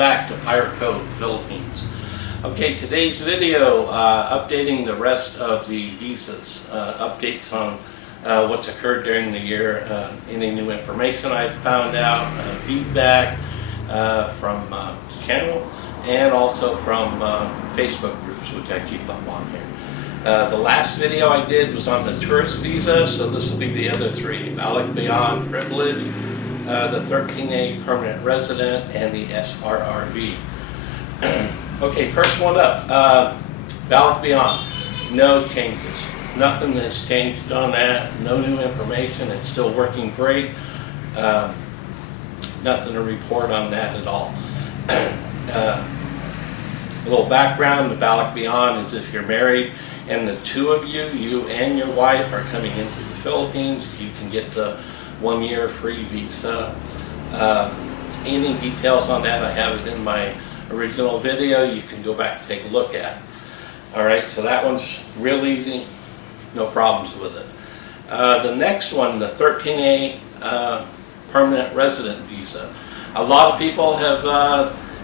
back to Pirate Cove Philippines. Okay, today's video updating the rest of the visas, updates on what's occurred during the year, any new information I've found out, feedback from the channel, and also from Facebook groups, which I keep up on here. The last video I did was on the tourist visa, so this will be the other three: Balikbayon privilege, the 13A permanent resident, and the SRRV. Okay, first one up, Balikbayon, no changes. Nothing has changed on that, no new information, it's still working great. Nothing to report on that at all. A little background, the Balikbayon is if you're married and the two of you, you and your wife, are coming into the Philippines, you can get the 1-year free visa. Any details on that, I have it in my original video, you can go back and take a look at. Alright, so that one's real easy, no problems with it. The next one, the 13A permanent resident visa. A lot of people have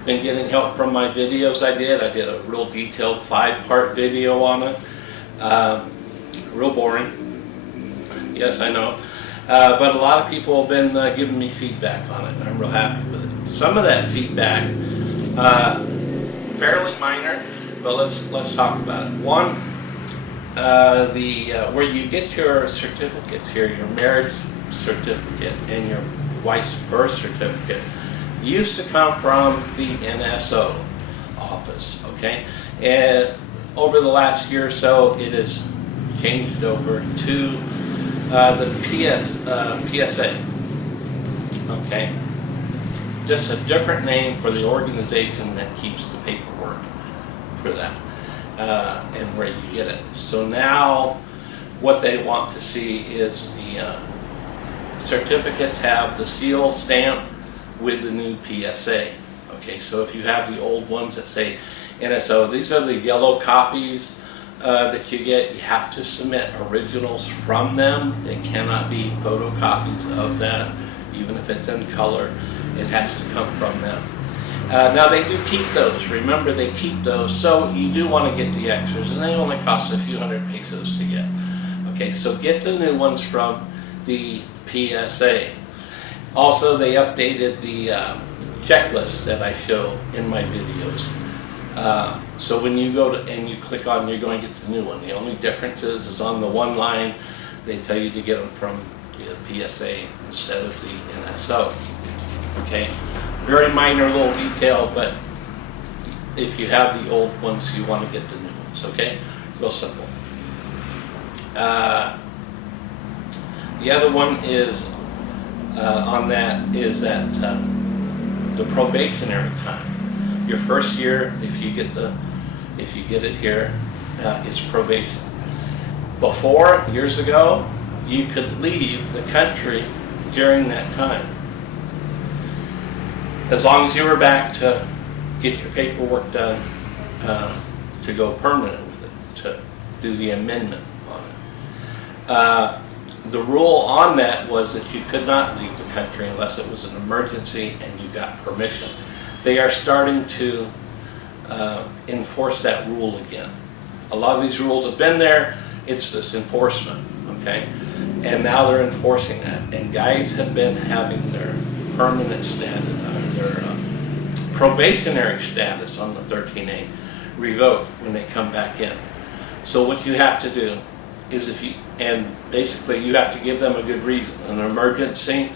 been getting help from my videos I did. I did a real detailed 5-part video on it. Real boring. Yes, I know. But a lot of people have been giving me feedback on it, and I'm real happy with it. Some of that feedback, fairly minor, but let's talk about it. One, where you get your certificates here, your marriage certificate and your wife's birth certificate, used to come from the NSO office, okay? And over the last year or so, it has changed over to the PSA, okay? Just a different name for the organization that keeps the paperwork for that and where you get it. So now what they want to see is the certificates have the seal stamp with the new PSA. Okay, so if you have the old ones that say NSO, these are the yellow copies that you get. You have to submit originals from them. They cannot be photocopies of that, even if it's in color. It has to come from them. Now they do keep those. Remember, they keep those, so you do want to get the extras, and they only cost a few hundred pesos to get. Okay, so get the new ones from the PSA. Also, they updated the checklist that I show in my videos. So when you go to and you click on, you're going to get the new one. The only difference is on the one line, they tell you to get them from the PSA instead of the NSO. Okay, very minor little detail, but if you have the old ones, you want to get the new ones. Okay, real simple. The other one is on that is that the probationary time. Your first year, if you get it here, is probation. Before, years ago, you could leave the country during that time, as long as you were back to get your paperwork done to go permanent with it, to do the amendment on it. The rule on that was that you could not leave the country unless it was an emergency and you got permission. They are starting to enforce that rule again. A lot of these rules have been there, it's just enforcement, okay? And now they're enforcing that. And guys have been having their permanent status, their probationary status on the 13A revoked when they come back in. So what you have to do is basically you have to give them a good reason, an emergency,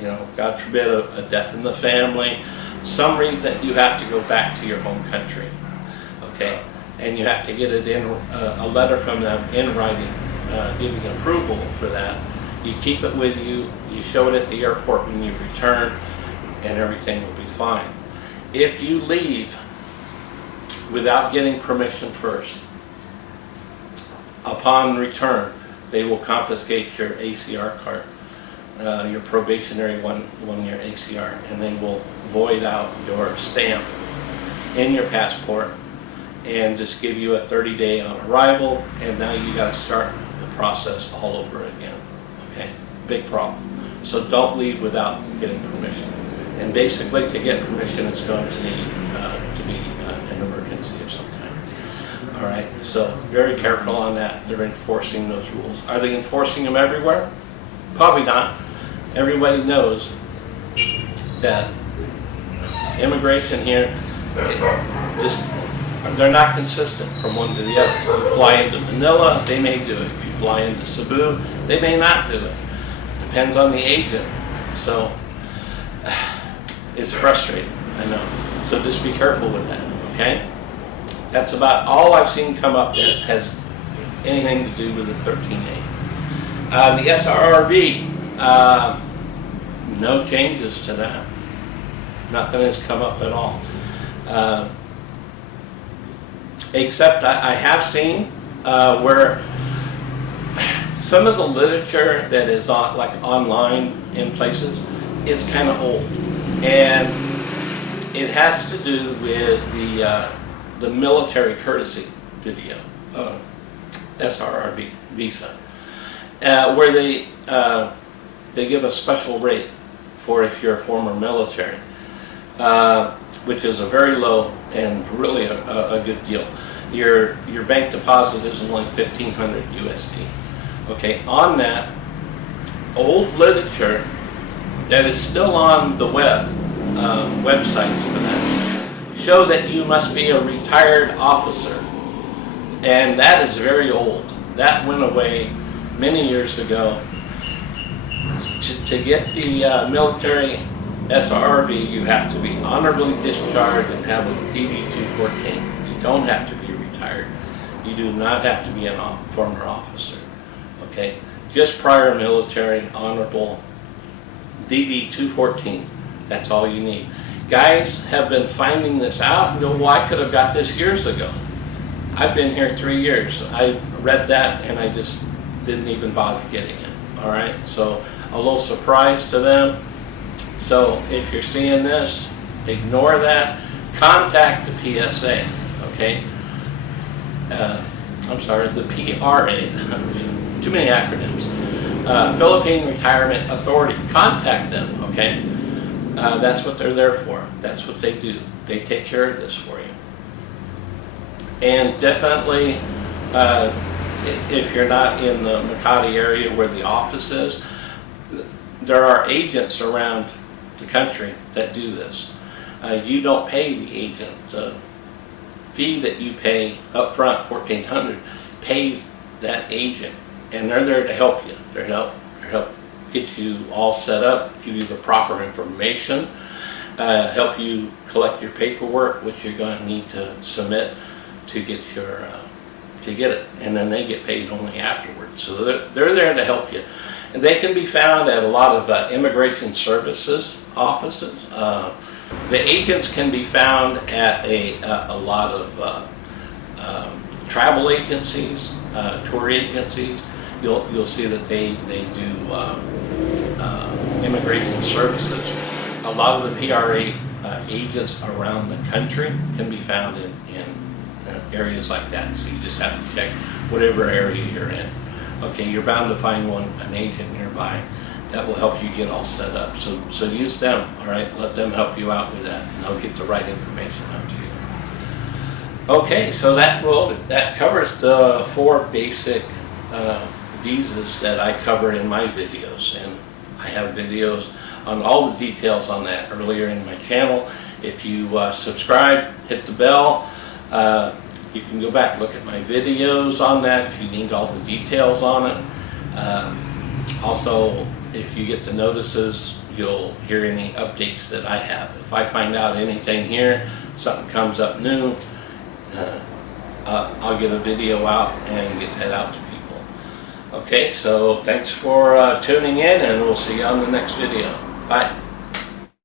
you know, God forbid a death in the family, some reason you have to go back to your home country, okay? And you have to get it in, a letter from them in writing, giving approval for that. You keep it with you, you show it at the airport when you return, and everything will be fine. If you leave without getting permission first, upon return, they will confiscate your ACR card, your probationary one-year ACR, and they will void out your stamp in your passport and just give you a 30-day on arrival, and now you got to start the process all over again. Okay, big problem. So don't leave without getting permission. And basically, to get permission, it's going to need to be an emergency of some kind. All right, so very careful on that. They're enforcing those rules. Are they enforcing them everywhere? Probably not. Everybody knows that immigration here, they're not consistent from one to the other. If you fly into Manila, they may do it. If you fly into Cebu, they may not do it. Depends on the agent. So it's frustrating, I know. So just be careful with that, okay? That's about all I've seen come up that has anything to do with the 13A. The SRRV, no changes to that. Nothing has come up at all. Except I have seen where some of the literature that is on, like online in places, is kind of old, and it has to do with the military courtesy video, SRRV visa, where they give a special rate for if you're a former military, which is a very low and really a good deal. Your bank deposit is only $1,500 USD. Okay, on that old literature that is still on the websites for that, show that you must be a retired officer, and that is very old. That went away many years ago. To get the military SRRV, you have to be honorably discharged and have a DD-214. You don't have to be retired. You do not have to be a former officer. Okay, just prior military, honorable, DD-214. That's all you need. Guys have been finding this out and go, well, I could have got this years ago. I've been here 3 years. I read that and I just didn't even bother getting it. All right, so a little surprise to them. So if you're seeing this, ignore that. Contact the PSA, okay? I'm sorry, the PRA. Too many acronyms. Philippine Retirement Authority. Contact them, okay? That's what they're there for. That's what they do. They take care of this for you. And definitely, if you're not in the Makati area where the office is, there are agents around the country that do this. You don't pay the agent. The fee that you pay up front, $1,400, pays that agent, and they're there to help you. They're help get you all set up, give you the proper information, help you collect your paperwork, which you're going to need to submit to get your to get it, and then they get paid only afterwards. So they're there to help you, and they can be found at a lot of immigration services offices. The agents can be found at a lot of travel agencies, tour agencies. You'll see that they do immigration services. A lot of the PRA agents around the country can be found in areas like that. So you just have to check whatever area you're in. Okay, you're bound to find an agent nearby that will help you get all set up. So use them, all right? Let them help you out with that, and they'll get the right information out to you. Okay, so that covers the 4 basic visas that I cover in my videos, and I have videos on all the details on that earlier in my channel. If you subscribe, hit the bell, you can go back and look at my videos on that if you need all the details on it. Also, if you get the notices, you'll hear any updates that I have. If I find out anything here, something comes up new, I'll get a video out and get that out to people. Okay, so thanks for tuning in, and we'll see you on the next video. Bye.